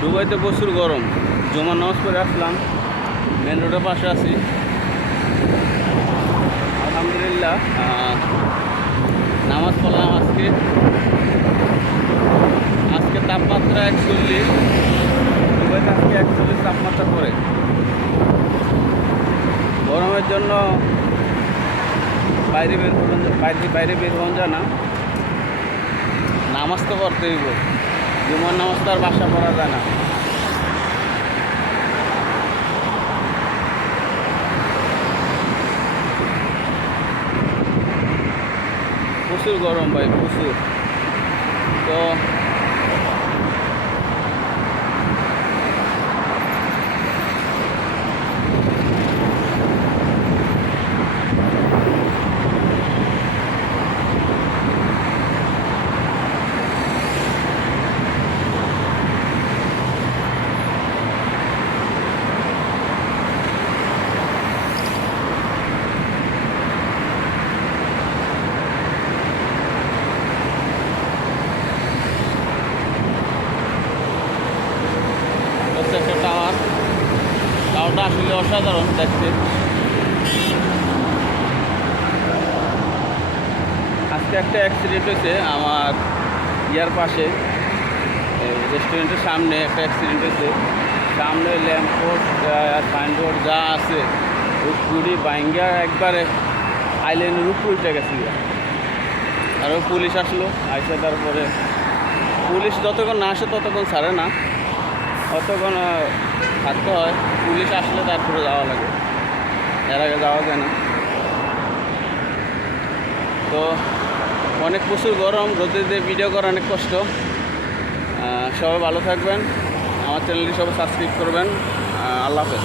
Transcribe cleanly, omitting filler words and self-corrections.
দুবাইতে প্রচুর গরম। জুমার নামাজ পড়ে আসলাম, মেন রোডের পাশে আছি। আলহামদুলিল্লাহ নামাজ পড়লাম আজকে। তাপমাত্রা 41, দুবাইতে আজকে 41 তাপমাত্রা পড়ে। গরমের জন্য বাইরে বের হন যায় না। নামাজ তো পড়তে হইব, জুমার নামাজ তো আর বাসা পড়া যায় না। প্রচুর গরম ভাই, প্রচুর। তো একটা টাওয়ারটা আসলে অসাধারণ দেখতে। আজকে একটা অ্যাক্সিডেন্ট হয়েছে আমার ইয়ার পাশে, রেস্টুরেন্টের সামনে একটা অ্যাক্সিডেন্ট হয়েছে। সামনে ল্যাম্পপোস্ট সাইনবোর্ড যা আছে ওই কুড়ি বাইঙ্গা একবারে আইল্যান্ডের উপর উঠে গেছিল। আর ওই পুলিশ আসলো, আসে তারপরে পুলিশ যতক্ষণ না আসে ততক্ষণ ছাড়ে না, অতক্ষণ থাকতে হয়। পুলিশ আসলে তারপরে যাওয়া লাগে, এর আগে যাওয়া যায় না। তো অনেক প্রচুর গরম, রোদে দিয়ে ভিডিও করা অনেক কষ্ট। সবাই ভালো থাকবেন, আমার চ্যানেলটি সবাই সাবস্ক্রাইব করবেন। আল্লাহ হাফেজ।